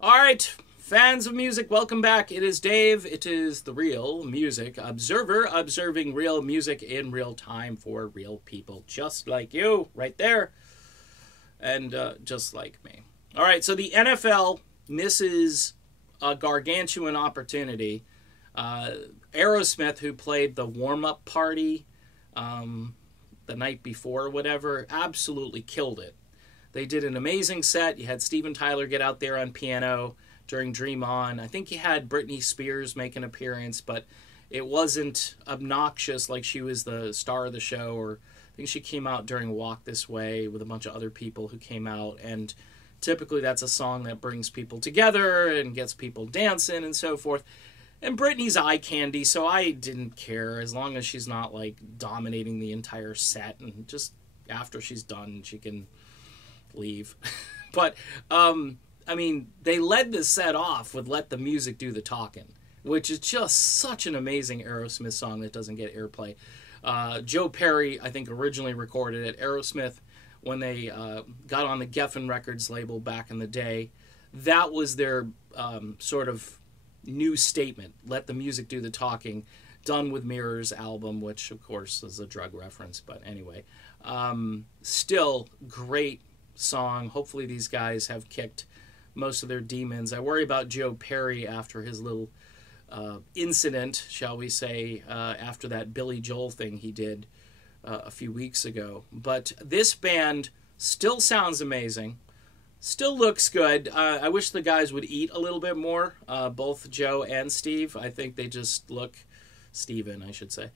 All right, fans of music, welcome back. It is Dave. It is the Real Music Observer, observing real music in real time for real people, just like you, right there, and just like me. All right, so the NFL misses a gargantuan opportunity. Aerosmith, who played the warm-up party the night before or whatever, absolutely killed it. They did an amazing set. You had Steven Tyler get out there on piano during Dream On. I think you had Britney Spears make an appearance, but it wasn't obnoxious like she was the star of the show. Or I think she came out during Walk This Way with a bunch of other people who came out. And typically that's a song that brings people together and gets people dancing and so forth. And Britney's eye candy, so I didn't care as long as she's not like dominating the entire set. And just after she's done, she can leave. But I mean, they led this set off with Let the Music Do the Talking, which is just such an amazing Aerosmith song that doesn't get airplay. Joe Perry, I think, originally recorded it. Aerosmith, when they got on the Geffen Records label back in the day, that was their sort of new statement, Let the Music Do the Talking, done with Mirror's album, which of course is a drug reference, but anyway. Still great song. Hopefully these guys have kicked most of their demons. I worry about Joe Perry after his little incident, shall we say, after that Billy Joel thing he did a few weeks ago. But this band still sounds amazing, still looks good. I wish the guys would eat a little bit more, both Joe and Steve. I think they just look, Steven, I should say.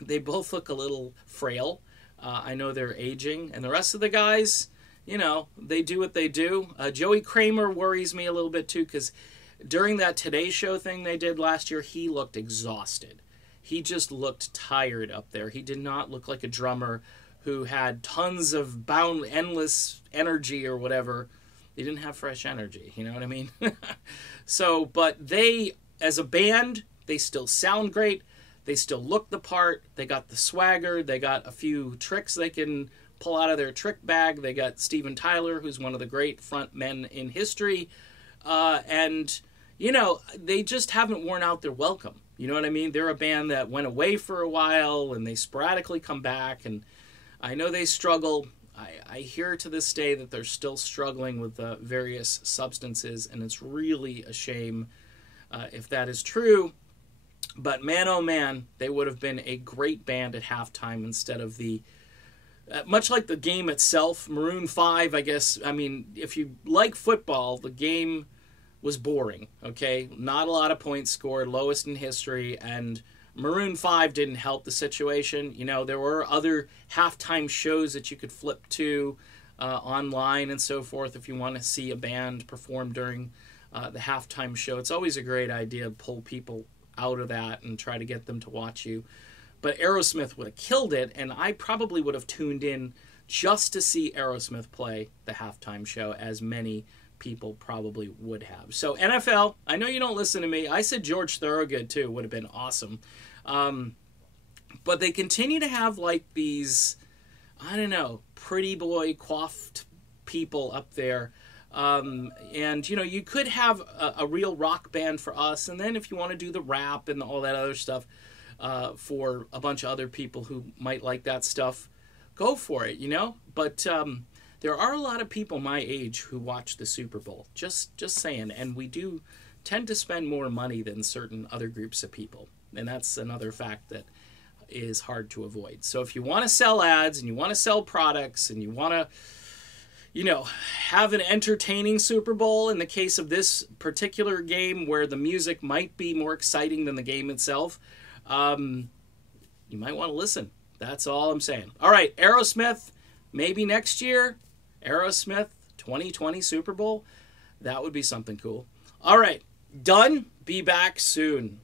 They both look a little frail. I know they're aging, and the rest of the guys, you know, they do what they do. Joey Kramer worries me a little bit too, because during that Today Show thing they did last year, he looked exhausted. He just looked tired up there. He did not look like a drummer who had tons of endless energy or whatever. They didn't have fresh energy, you know what I mean? So, but they, as a band, they still sound great. They still look the part. They got the swagger. They got a few tricks they can pull out of their trick bag. They got Steven Tyler, who's one of the great front men in history. And, you know, they just haven't worn out their welcome. You know what I mean? They're a band that went away for a while, and they sporadically come back. And I know they struggle. I hear to this day that they're still struggling with various substances, and it's really a shame if that is true. But man, oh man, they would have been a great band at halftime instead of the... much like the game itself, Maroon 5, I guess, I mean, if you like football, the game was boring, okay? Not a lot of points scored, lowest in history, and Maroon 5 didn't help the situation. You know, there were other halftime shows that you could flip to online and so forth if you want to see a band perform during the halftime show. It's always a great idea to pull people out of that and try to get them to watch you. But Aerosmith would have killed it, and I probably would have tuned in just to see Aerosmith play the halftime show, as many people probably would have. So NFL, I know you don't listen to me. I said George Thorogood, too, would have been awesome. But they continue to have, like, these, I don't know, pretty boy coiffed people up there. And, you know, you could have a real rock band for us, and then if you want to do the rap and all that other stuff, for a bunch of other people who might like that stuff, go for it, you know? But there are a lot of people my age who watch the Super Bowl, just saying, and we do tend to spend more money than certain other groups of people, and that's another fact that is hard to avoid. So if you want to sell ads and you want to sell products and you want to, you know, have an entertaining Super Bowl in the case of this particular game where the music might be more exciting than the game itself, you might want to listen. That's all I'm saying. All right, Aerosmith, maybe next year. Aerosmith 2020 Super Bowl. That would be something cool. All right, done. Be back soon.